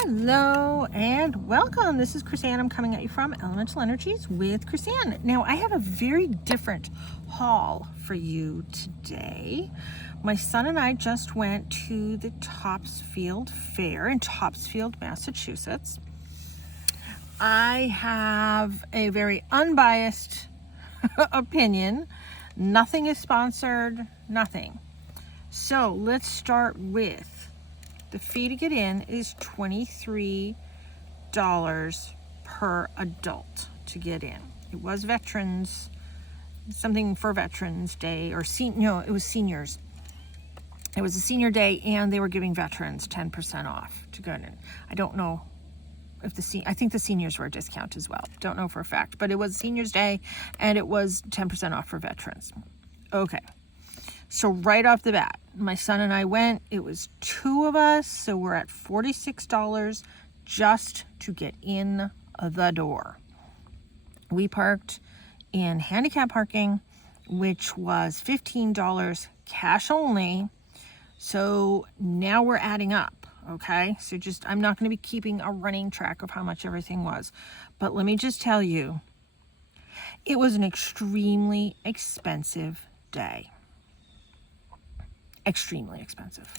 Hello and welcome. This is Chris-Ann. I'm coming at you from Elemental Energies with Chris-Ann. Now I have a very different haul for you today. My son and I just went to the Topsfield Fair in Topsfield, Massachusetts. I have a very unbiased opinion. Nothing is sponsored, nothing. So let's start with the fee to get in is $23 per adult to get in. It was veterans, something for Veterans Day, or it was seniors. It was a senior day and they were giving veterans 10% off to get in. I don't know if I think the seniors were a discount as well. Don't know for a fact, but it was Seniors Day and it was 10% off for veterans. Okay. So right off the bat, my son and I went. It was two of us, so we're at $46 just to get in the door. We parked in handicap parking, which was $15 cash only. So now we're adding up, okay? So I'm not going to be keeping a running track of how much everything was. But let me just tell you, it was an extremely expensive day. Extremely expensive.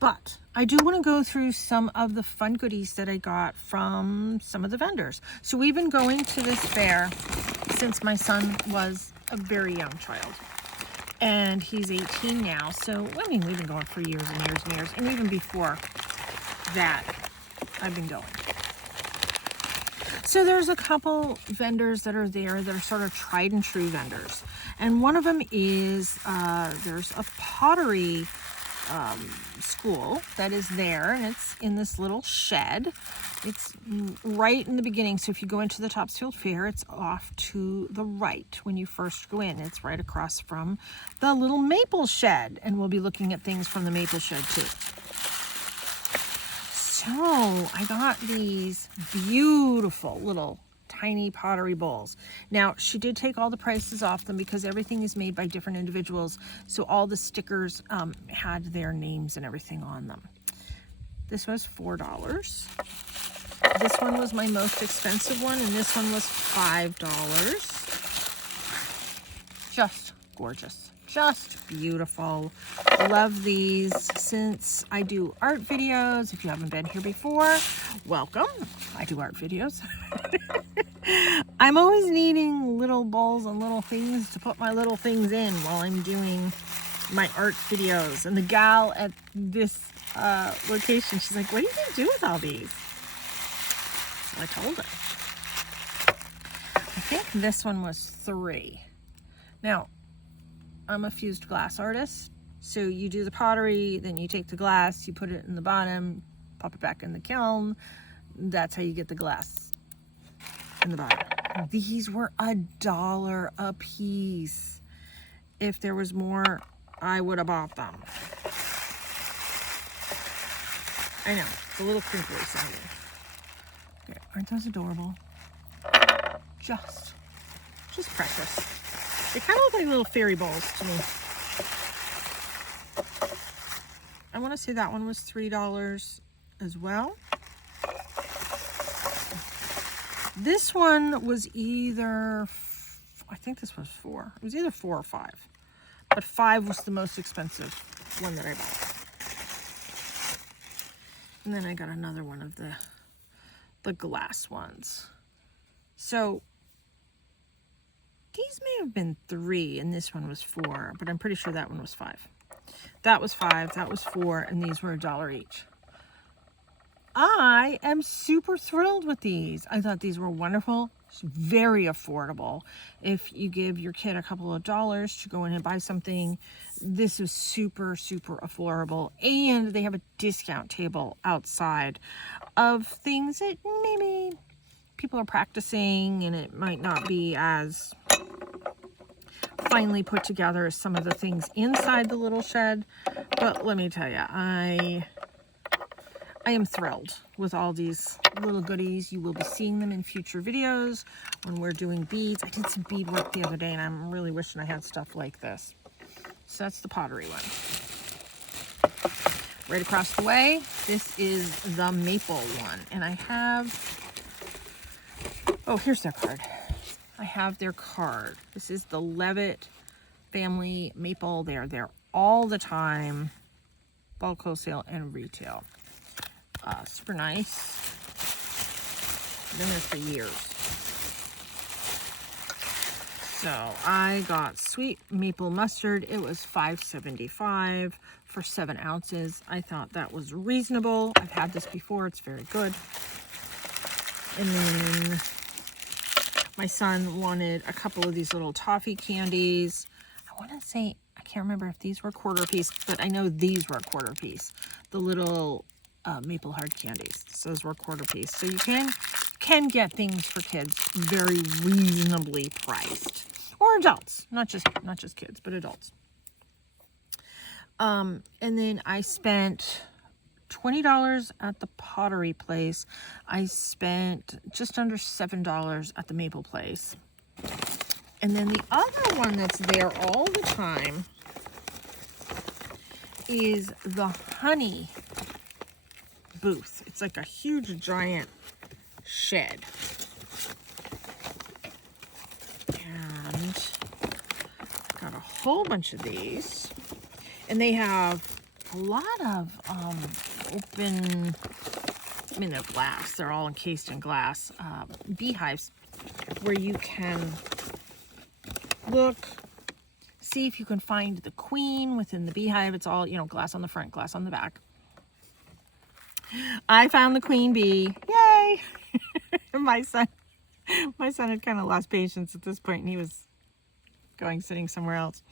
But I do want to go through some of the fun goodies that I got from some of the vendors. So we've been going to this fair since my son was a very young child. And he's 18 now. So, we've been going for years and years and years. And even before that, I've been going. So there's a couple vendors that are there that are sort of tried and true vendors. And one of them is, there's a pottery school that is there, and it's in this little shed. It's right in the beginning. So if you go into the Topsfield Fair, it's off to the right when you first go in. It's right across from the little maple shed. And we'll be looking at things from the maple shed too. So I got these beautiful little tiny pottery bowls. Now, she did take all the prices off them because everything is made by different individuals. So all the stickers had their names and everything on them. This was $4. This one was my most expensive one, and this one was $5. Just gorgeous. Just beautiful. Love these. Since I do art videos, if you haven't been here before, welcome. I do art videos. I'm always needing little bowls and little things to put my little things in while I'm doing my art videos. And the gal at this location, she's like, what do you do with all these? So I told her. I think this one was $3. Now, I'm a fused glass artist. So you do the pottery, then you take the glass, you put it in the bottom, pop it back in the kiln. That's how you get the glass in the bottom. These were $1 a piece. If there was more, I would have bought them. I know, it's a little crinkly sounding. Okay, aren't those adorable? Just precious. They kind of look like little fairy balls to me. I want to say that one was $3 as well. This one was either, I think this was $4. It was either $4 or $5. But $5 was the most expensive one that I bought. And then I got another one of the glass ones. So these may have been $3 and this one was $4, but I'm pretty sure that one was $5. That was $5, that was $4, and these were $1 each. I am super thrilled with these. I thought these were wonderful. It's very affordable. If you give your kid a couple of dollars to go in and buy something, this is super, super affordable. And they have a discount table outside of things that maybe people are practicing and it might not be as finely put together as some of the things inside the little shed. But let me tell you, I am thrilled with all these little goodies. You will be seeing them in future videos when we're doing beads. I did some bead work the other day and I'm really wishing I had stuff like this. So that's the pottery one. right across the way, this is the maple one. And I have, oh, here's their card. I have their card. This is the Levitt family maple. They're there all the time, bulk wholesale and retail. Super nice. Been there for years. So I got sweet maple mustard. It was $5.75 for 7 ounces. I thought that was reasonable. I've had this before. It's very good. And then my son wanted a couple of these little toffee candies. I want to say, I can't remember if these were quarter piece, but I know these were a quarter piece. The little maple hard candies. So those were quarter piece. So you can get things for kids very reasonably priced, or adults, not just kids, but adults. And then I spent $20 at the pottery place. I spent just under $7 at the maple place. And then the other one that's there all the time is the honey booth. It's like a huge giant shed. And got a whole bunch of these. And they have a lot of open, I mean, they're glass. They're all encased in glass. Beehives where you can look, see if you can find the queen within the beehive. It's all, you know, glass on the front, glass on the back. I found the queen bee. Yay! My son had kind of lost patience at this point, and he was sitting somewhere else.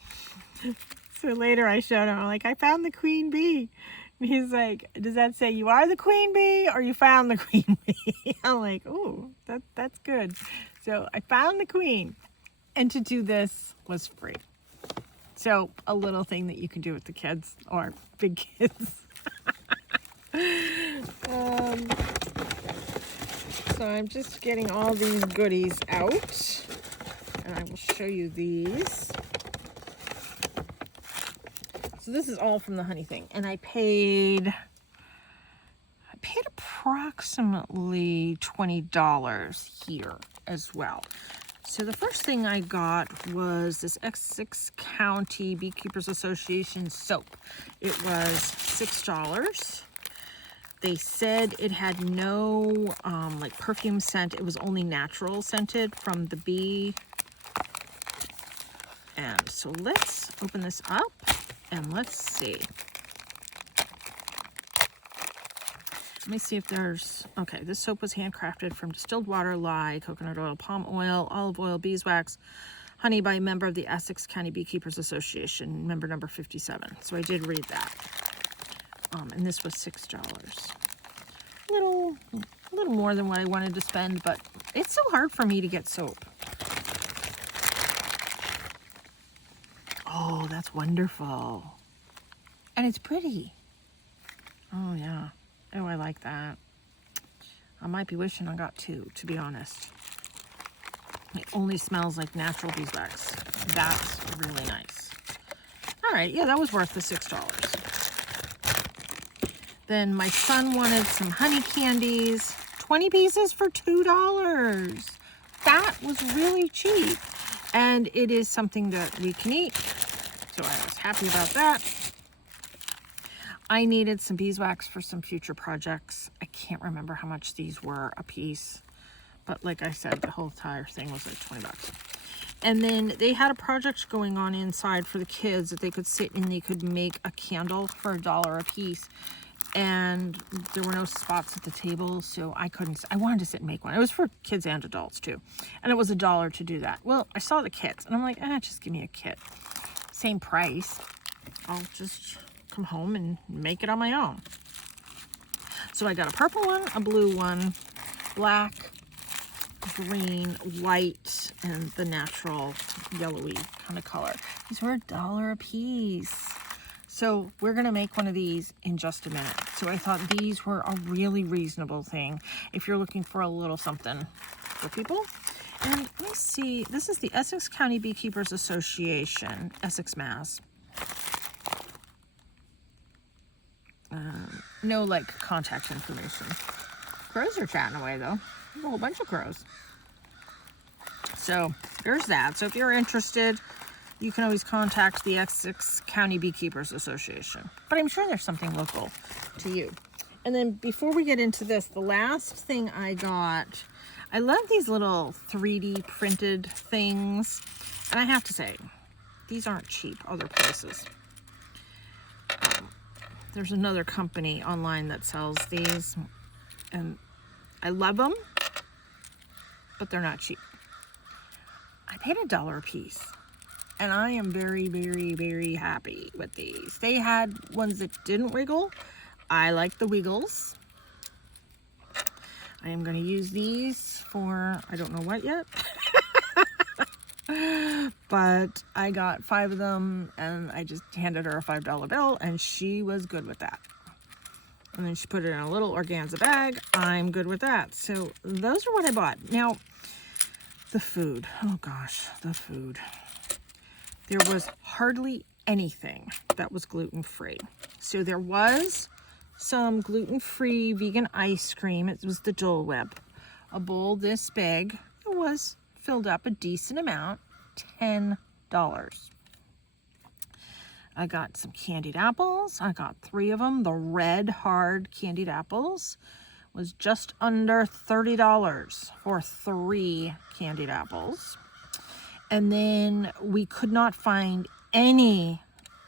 So later I showed him, I'm like, I found the queen bee. And he's like, does that say you are the queen bee or you found the queen bee? I'm like, oh, that's good. So I found the queen. And to do this was free. So a little thing that you can do with the kids or big kids. So I'm just getting all these goodies out. And I will show you these. So this is all from the honey thing, and I paid approximately $20 here as well. So the first thing I got was this Essex County Beekeepers Association soap. It was $6. They said it had no like perfume scent. It was only natural scented from the bee. And so let's open this up. And let's see. Let me see if there's, okay, this soap was handcrafted from distilled water, lye, coconut oil, palm oil, olive oil, beeswax, honey by a member of the Essex County Beekeepers Association, member number 57. So I did read that. And this was $6. A little more than what I wanted to spend, but it's so hard for me to get soap. Oh, that's wonderful. And it's pretty. Oh, yeah. Oh, I like that. I might be wishing I got 2, to be honest. It only smells like natural beeswax. That's really nice. All right. Yeah, that was worth the $6. Then my son wanted some honey candies. 20 pieces for $2. That was really cheap. And it is something that we can eat. So I was happy about that. I needed some beeswax for some future projects. I can't remember how much these were a piece. But like I said, the whole entire thing was like 20 bucks. And then they had a project going on inside for the kids that they could sit and they could make a candle for $1 a piece. And there were no spots at the table, so I wanted to sit and make one. It was for kids and adults too. And it was $1 to do that. Well, I saw the kits and I'm like, just give me a kit. Same price. I'll just come home and make it on my own. So I got a purple one, a blue one, black, green, white, and the natural yellowy kind of color. These were $1 a piece. So we're going to make one of these in just a minute. So I thought these were a really reasonable thing if you're looking for a little something for people. And let me see. This is the Essex County Beekeepers Association, Essex, Mass. No, like, contact information. Crows are chatting away, though. There's a whole bunch of crows. So, there's that. So, if you're interested, you can always contact the Essex County Beekeepers Association. But I'm sure there's something local to you. And then, before we get into this, the last thing I got, I love these little 3D printed things. And I have to say, these aren't cheap other places. There's another company online that sells these, and I love them, but they're not cheap. I paid $1 a piece, and I am very, very, very happy with these. They had ones that didn't wiggle. I like the wiggles. I am going to use these for, I don't know what yet. But I got 5 of them, and I just handed her a $5 bill, and she was good with that. And then she put it in a little organza bag. I'm good with that. So those are what I bought. Now, the food. Oh gosh, the food. There was hardly anything that was gluten-free. So there was some gluten-free vegan ice cream. It was the Dole Whip. A bowl this big. It was filled up a decent amount, $10. I got some candied apples. I got 3 of them. The red hard candied apples was just under $30 for 3 candied apples. And then we could not find any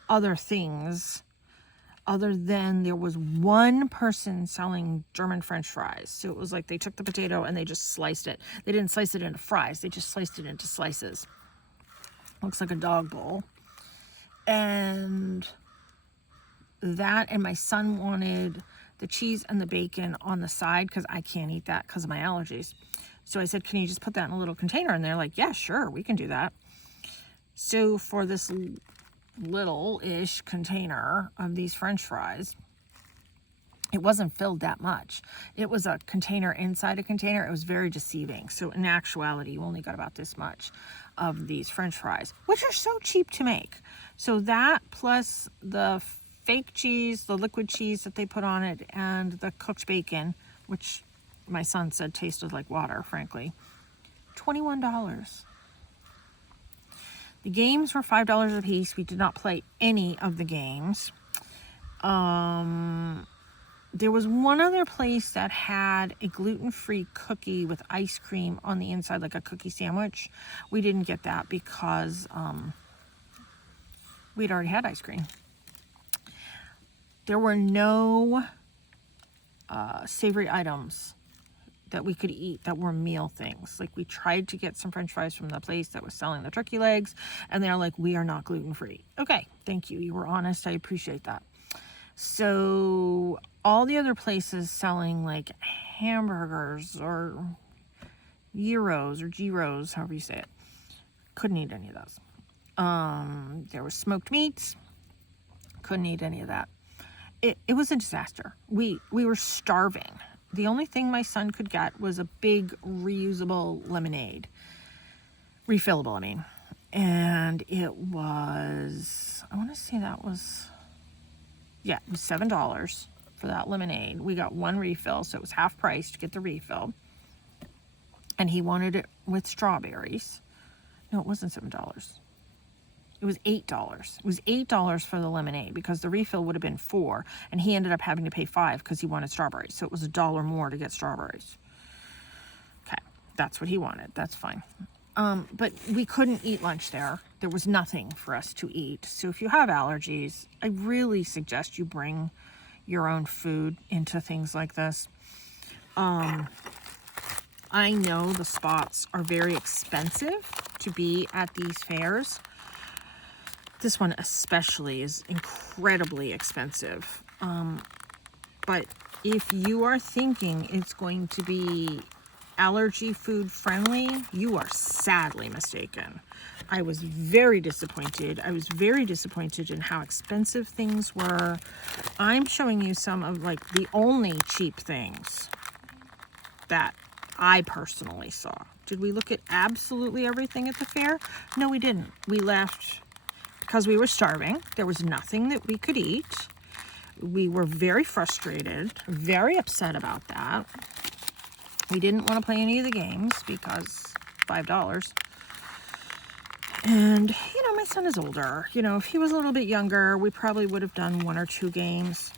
other things other than there was one person selling German French fries. So it was like they took the potato and they just sliced it. They didn't slice it into fries. They just sliced it into slices. Looks like a dog bowl. And that, and my son wanted the cheese and the bacon on the side because I can't eat that because of my allergies. So I said, can you just put that in a little container? And they're like, yeah, sure, we can do that. So for this little-ish container of these French fries, it wasn't filled that much. It was a container inside a container. It was very deceiving. So in actuality, you only got about this much of these French fries, which are so cheap to make. So that plus the fake cheese, the liquid cheese that they put on it, and the cooked bacon, which my son said tasted like water, frankly, $21. The games were $5 a piece. We did not play any of the games. There was one other place that had a gluten-free cookie with ice cream on the inside, like a cookie sandwich. We didn't get that because we'd already had ice cream. There were no savory items that we could eat that were meal things. Like, we tried to get some French fries from the place that was selling the turkey legs, and they're like, we are not gluten-free. Okay, thank you. You were honest. I appreciate that. So all the other places selling like hamburgers or gyros or gyros, however you say it, couldn't eat any of those. There was smoked meats. Couldn't eat any of that. It was a disaster. We were starving. The only thing my son could get was a big reusable lemonade. Refillable, I mean. And it was, I want to say that was, yeah, it was $7 for that lemonade. We got 1 refill, so it was half price to get the refill. And he wanted it with strawberries. No, it wasn't $7. It was $8. It was $8 for the lemonade because the refill would have been $4, and he ended up having to pay $5 because he wanted strawberries. So it was $1 more to get strawberries. Okay, that's what he wanted. That's fine. But we couldn't eat lunch there. There was nothing for us to eat. So if you have allergies, I really suggest you bring your own food into things like this. I know the spots are very expensive to be at these fairs. This one especially is incredibly expensive. But if you are thinking it's going to be allergy food friendly, you are sadly mistaken. I was very disappointed. I was very disappointed in how expensive things were. I'm showing you some of like the only cheap things that I personally saw. Did we look at absolutely everything at the fair? No, we didn't. We left because we were starving. There was nothing that we could eat. We were very frustrated, very upset about that. We didn't want to play any of the games because $5. And, you know, my son is older. You know, if he was a little bit younger, we probably would have done 1 or 2 games.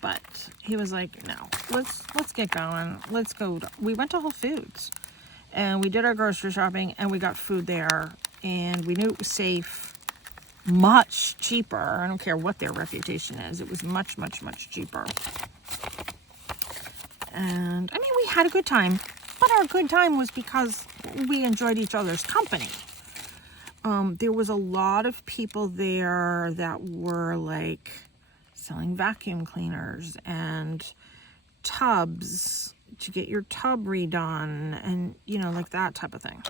But he was like, no, let's get going. Let's go. We went to Whole Foods and we did our grocery shopping and we got food there and we knew it was safe, much cheaper. I don't care what their reputation is. It was much, much, much cheaper. And I mean, we had a good time, but our good time was because we enjoyed each other's company. There was a lot of people there that were like selling vacuum cleaners and tubs to get your tub redone and, you know, like that type of thing.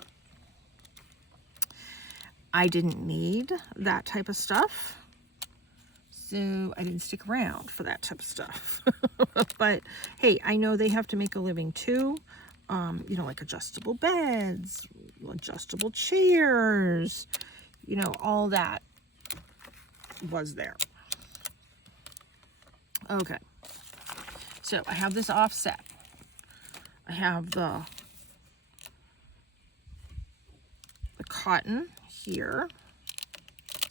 I didn't need that type of stuff, so I didn't stick around for that type of stuff. But hey, I know they have to make a living too. You know, like adjustable beds, adjustable chairs, you know, all that was there. Okay, so I have this offset. I have the cotton here.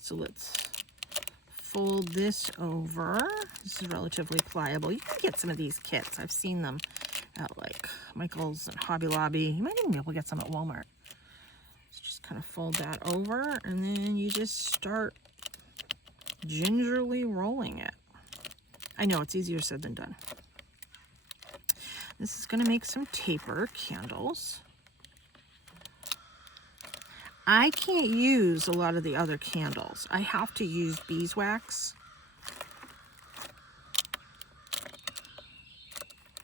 So let's fold this over. This is relatively pliable. You can get some of these kits. I've seen them at like Michael's and Hobby Lobby. You might even be able to get some at Walmart. So just kind of fold that over and then you just start gingerly rolling it. I know it's easier said than done. This is going to make some taper candles. I can't use a lot of the other candles. I have to use beeswax.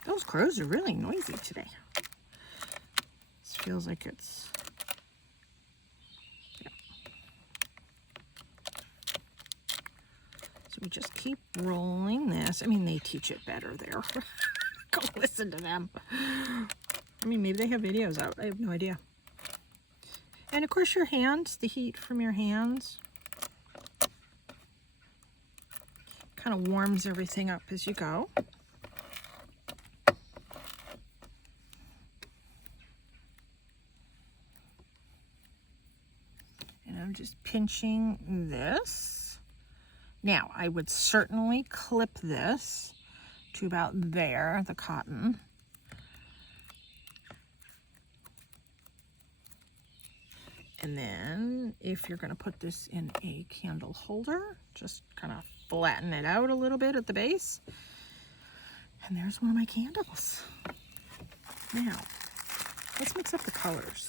Those crows are really noisy today. This feels like it's... Yeah. So we just keep rolling this. I mean, they teach it better there. Go listen to them. I mean, maybe they have videos out. I have no idea. And of course your hands, the heat from your hands kind of warms everything up as you go. And I'm just pinching this. Now, I would certainly clip this to about there, the cotton. And then if you're going to put this in a candle holder, just kind of flatten it out a little bit at the base. And there's one of my candles. Now, let's mix up the colors.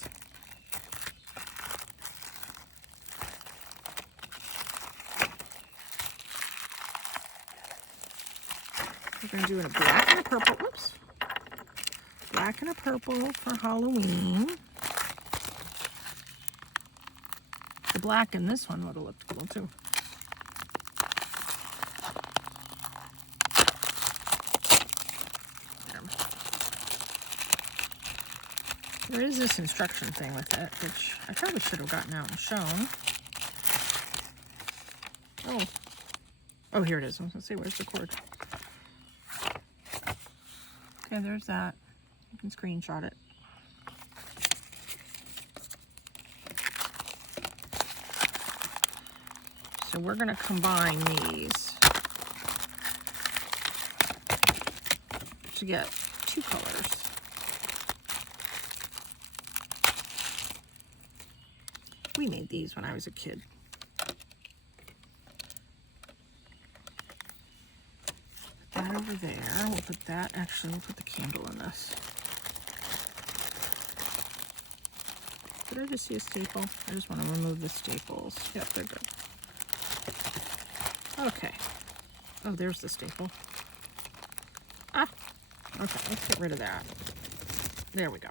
We're going to do in a black and a purple. Whoops. Black and a purple for Halloween. The black in this one would have looked cool too. There is this instruction thing with it, which I probably should have gotten out and shown. Oh, here it is. I was going to say, where's the cord? Okay, there's that. You can screenshot it. So we're going to combine these to get 2 colors. We made these when I was a kid. Put that over there. We'll put that, actually, we'll put the candle in this. Did I just see a staple? I just want to remove the staples. Yep, they're good. Okay. Oh, there's the staple. Ah. Okay, let's get rid of that. There we go.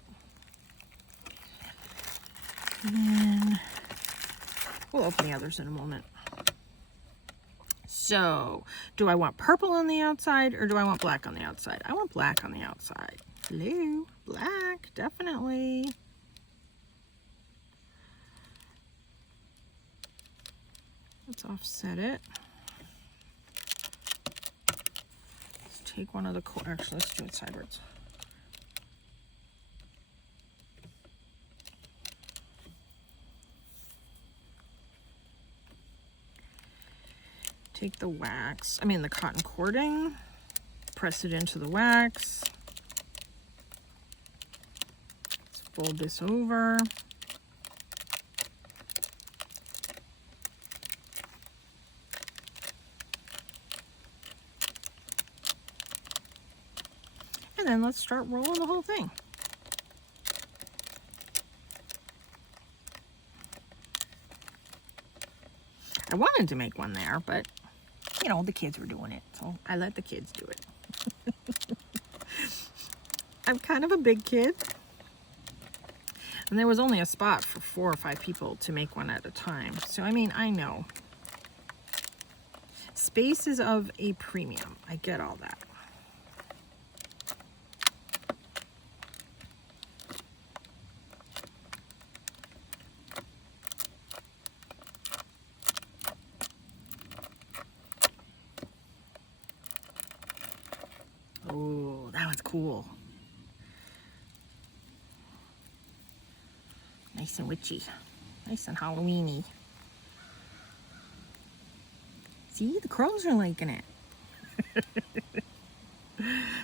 And then we'll open the others in a moment. So, do I want purple on the outside or do I want black on the outside? I want black on the outside. Hello, black, definitely. Let's offset it. take one of the, actually, let's do it sideways. Take the wax, the cotton cording, press it into the wax. Let's fold this over. And then let's start rolling the whole thing. I wanted to make one there, but the kids were doing it, so I let the kids do it. I'm kind of a big kid, and there was only a spot for 4 or 5 people to make one at a time. So, I know. Space is of a premium. I get all that. Oh, that one's cool. Nice and witchy. Nice and Halloweeny. See, the crows are liking it.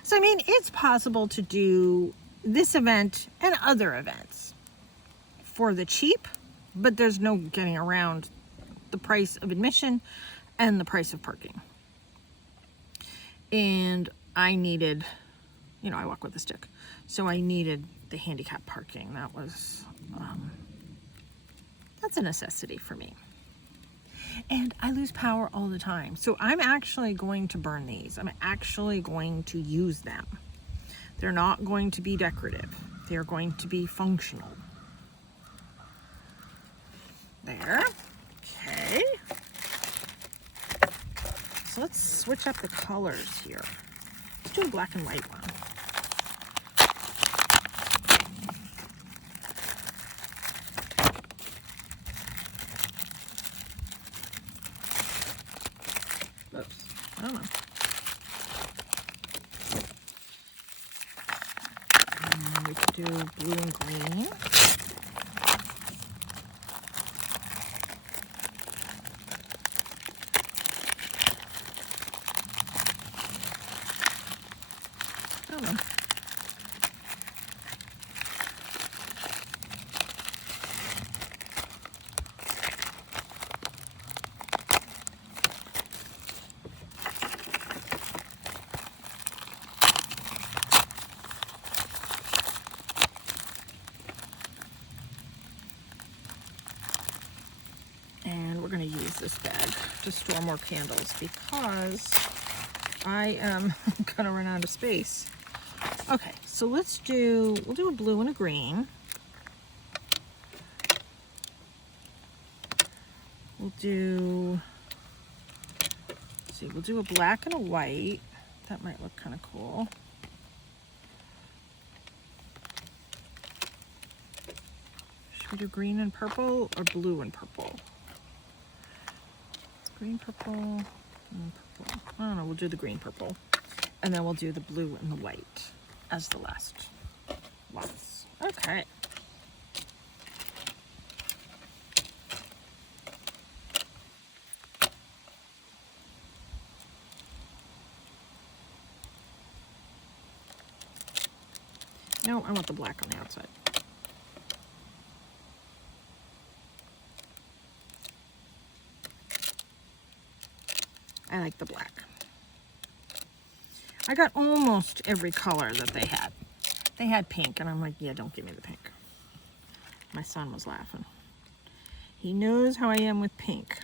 So, it's possible to do this event and other events for the cheap, but there's no getting around the price of admission and the price of parking. And I needed, I walk with a stick, so I needed the handicap parking. That was, that's a necessity for me. And I lose power all the time. So I'm actually going to burn these. I'm actually going to use them. They're not going to be decorative. They're going to be functional. There. Okay. So let's switch up the colors here. Let's do a black and white one. Oops, I don't know. And we could do blue and green. I don't know. And we're going to use this bag to store more candles because I am going to run out of space. Okay, so we'll do a blue and a green. We'll do a black and a white. That might look kind of cool. Should we do green and purple or blue and purple? Green, purple, and purple. I don't know, we'll do the green, purple. And then we'll do the blue and the white as the last ones. Okay. No, I want the black on the outside. I like the black. I got almost every color that they had. They had pink, and I'm like, yeah, don't give me the pink. My son was laughing. He knows how I am with pink.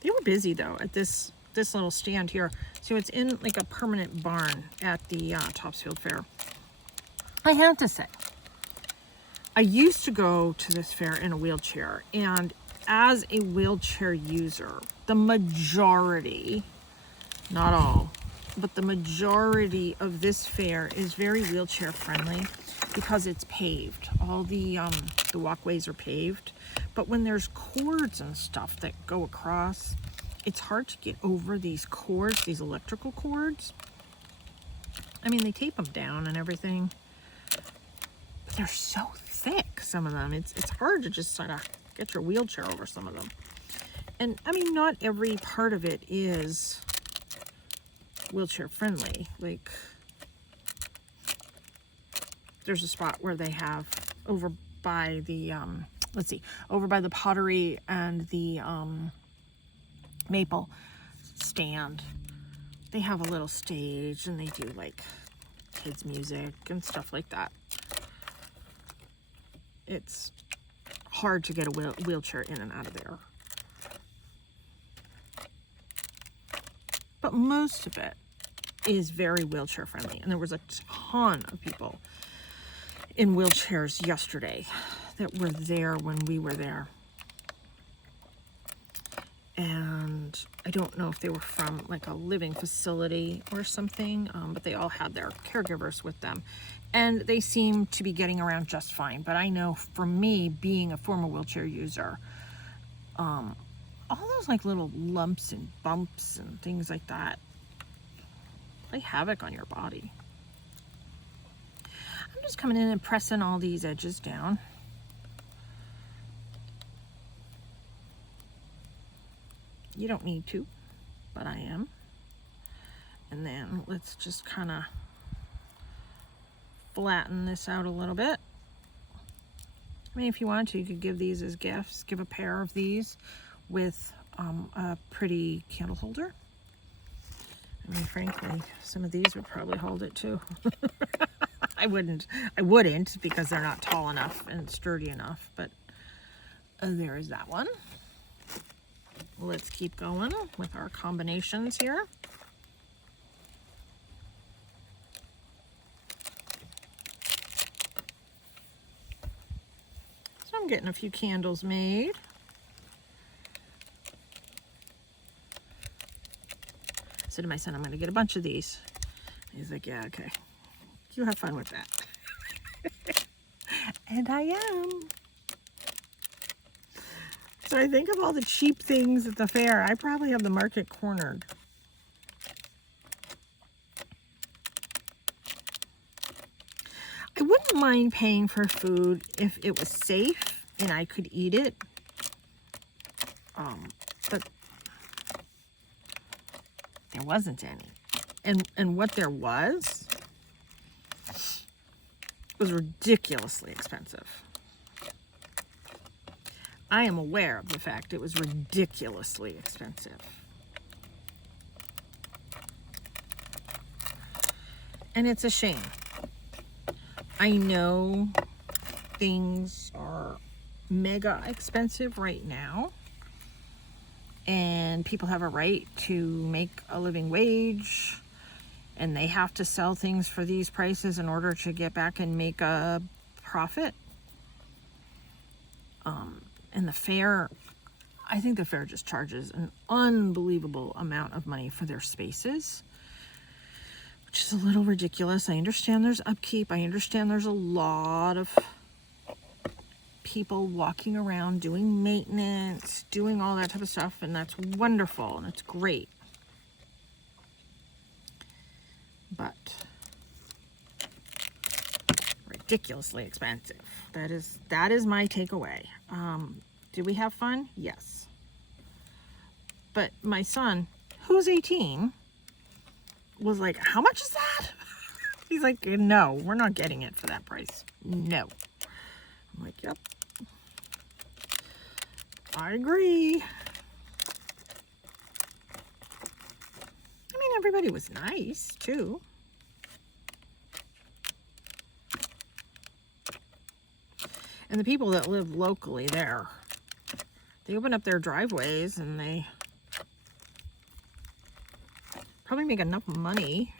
They were busy, though, at this little stand here. So it's in like a permanent barn at the Topsfield Fair. I have to say, I used to go to this fair in a wheelchair, and as a wheelchair user, the majority, not all, but the majority of this fair is very wheelchair friendly because it's paved. All the walkways are paved, but when there's cords and stuff that go across, it's hard to get over these cords, these electrical cords. I mean, they tape them down and everything, but they're so thick, some of them. It's hard to just sort of get your wheelchair over some of them. And I mean, not every part of it is wheelchair friendly. Like, there's a spot where they have over by the, over by the pottery and the maple stand. They have a little stage and they do like kids music and stuff like that. It's hard to get a wheelchair in and out of there. But most of it is very wheelchair friendly. And there was a ton of people in wheelchairs yesterday that were there when we were there. And I don't know if they were from like a living facility or something, but they all had their caregivers with them. And they seem to be getting around just fine. But I know for me, being a former wheelchair user, all those like little lumps and bumps and things like that play havoc on your body. I'm just coming in and pressing all these edges down. You don't need to, but I am. And then let's just kind of flatten this out a little bit. I mean, if you wanted to, you could give these as gifts. Give a pair of these with a pretty candle holder. I mean, frankly, some of these would probably hold it too. I wouldn't because they're not tall enough and sturdy enough, but there is that one. Let's keep going with our combinations here. So I'm getting a few candles made. I said to my son, I'm going to get a bunch of these. He's like, yeah, okay. You have fun with that. And I am. So I think of all the cheap things at the fair, I probably have the market cornered. I wouldn't mind paying for food if it was safe and I could eat it. But there wasn't any. And what there was ridiculously expensive. I am aware of the fact it was ridiculously expensive. And it's a shame. I know things are mega expensive right now. And people have a right to make a living wage. And they have to sell things for these prices in order to get back and make a profit. And the fair, I think the fair just charges an unbelievable amount of money for their spaces, which is a little ridiculous. I understand there's upkeep. I understand there's a lot of people walking around doing maintenance, doing all that type of stuff, and that's wonderful and it's great. But ridiculously expensive. That is my takeaway. Did we have fun? Yes. But my son, who's 18, was like, how much is that? He's like, no, we're not getting it for that price. No. I'm like, yep. I agree. I mean, everybody was nice, too. And the people that live locally there, they open up their driveways and they probably make enough money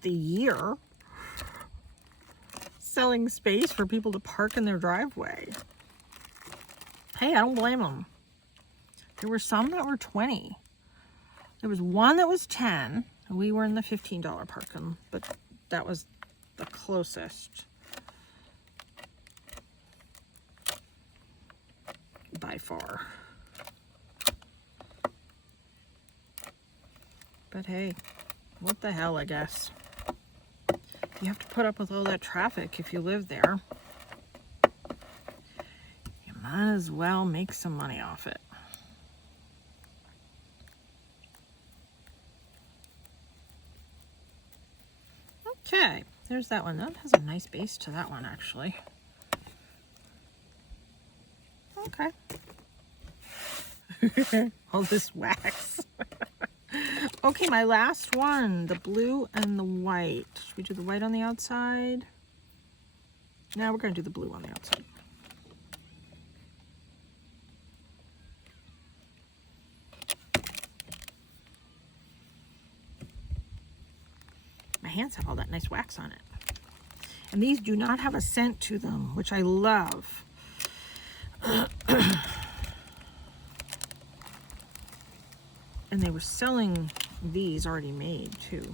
the year selling space for people to park in their driveway. Hey, I don't blame them. There were some that were 20. There was one that was 10. And we were in the $15 parking, but that was the closest by far. But hey, what the hell, I guess. You have to put up with all that traffic if you live there. You might as well make some money off it. Okay, there's that one. That has a nice base to that one, actually. Okay. All this wax. Okay, my last one, the blue and the white. Should we do the white on the outside? Now we're going to do the blue on the outside. My hands have all that nice wax on it. And these do not have a scent to them, which I love. And they were selling these already made too.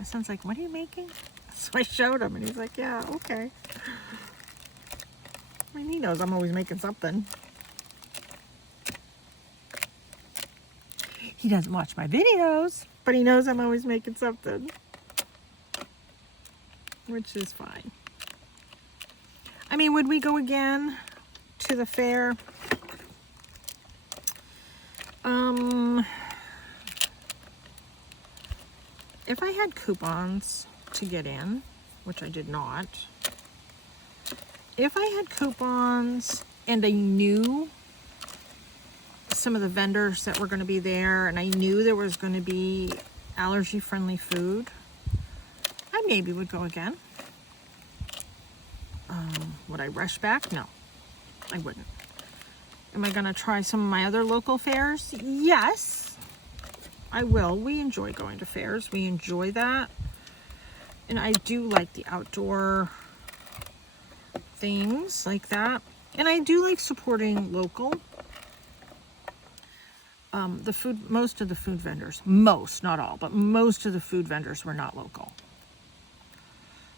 My son's like, what are you making? So I showed him and he's like, yeah, okay. I mean, he knows I'm always making something. He doesn't watch my videos, but he knows I'm always making something. Which is fine. I mean, would we go again to the fair? If I had coupons to get in, which I did not, if I had coupons and I knew some of the vendors that were going to be there and I knew there was going to be allergy-friendly food, I maybe would go again. Would I rush back? No, I wouldn't. Am I going to try some of my other local fairs? Yes, I will. We enjoy going to fairs. We enjoy that. And I do like the outdoor things like that. And I do like supporting local. Most of the food vendors, not all, but most of the food vendors were not local.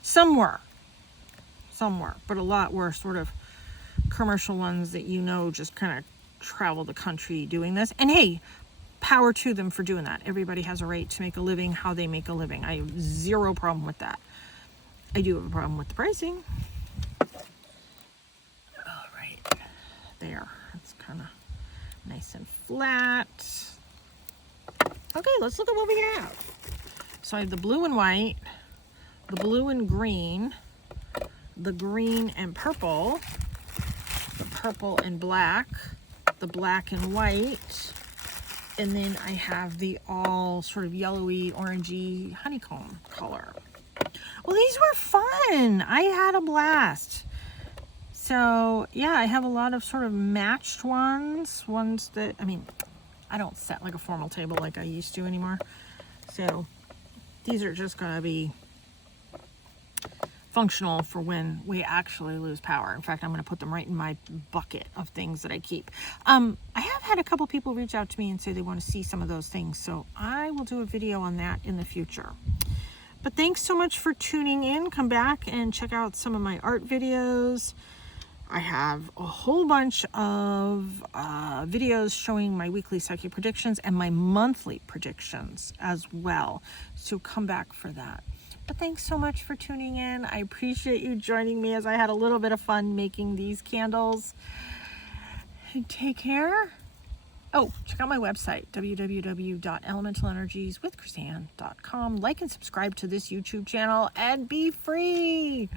Some were, but a lot were sort of commercial ones that just kind of travel the country doing this. And hey, power to them for doing that. Everybody has a right to make a living how they make a living. I have zero problem with that. I do have a problem with the pricing. All right, there. It's kind of nice and flat. Okay, let's look at what we have. So I have the blue and white, the blue and green, the green and purple, the purple and black, the black and white, and then I have the all sort of yellowy, orangey honeycomb color. Well, these were fun. I had a blast. So yeah, I have a lot of sort of matched ones that, I mean, I don't set like a formal table like I used to anymore. So these are just gonna be functional for when we actually lose power. In fact, I'm going to put them right in my bucket of things that I keep. I have had a couple people reach out to me and say they want to see some of those things, so I will do a video on that in the future. But thanks so much for tuning in. Come back and check out some of my art videos. I have a whole bunch of videos showing my weekly psychic predictions and my monthly predictions as well, so come back for that. But thanks so much for tuning in. I appreciate you joining me as I had a little bit of fun making these candles. And take care. Oh, check out my website, www.elementalenерgieswithchrisanne.com. Like and subscribe to this YouTube channel and be free.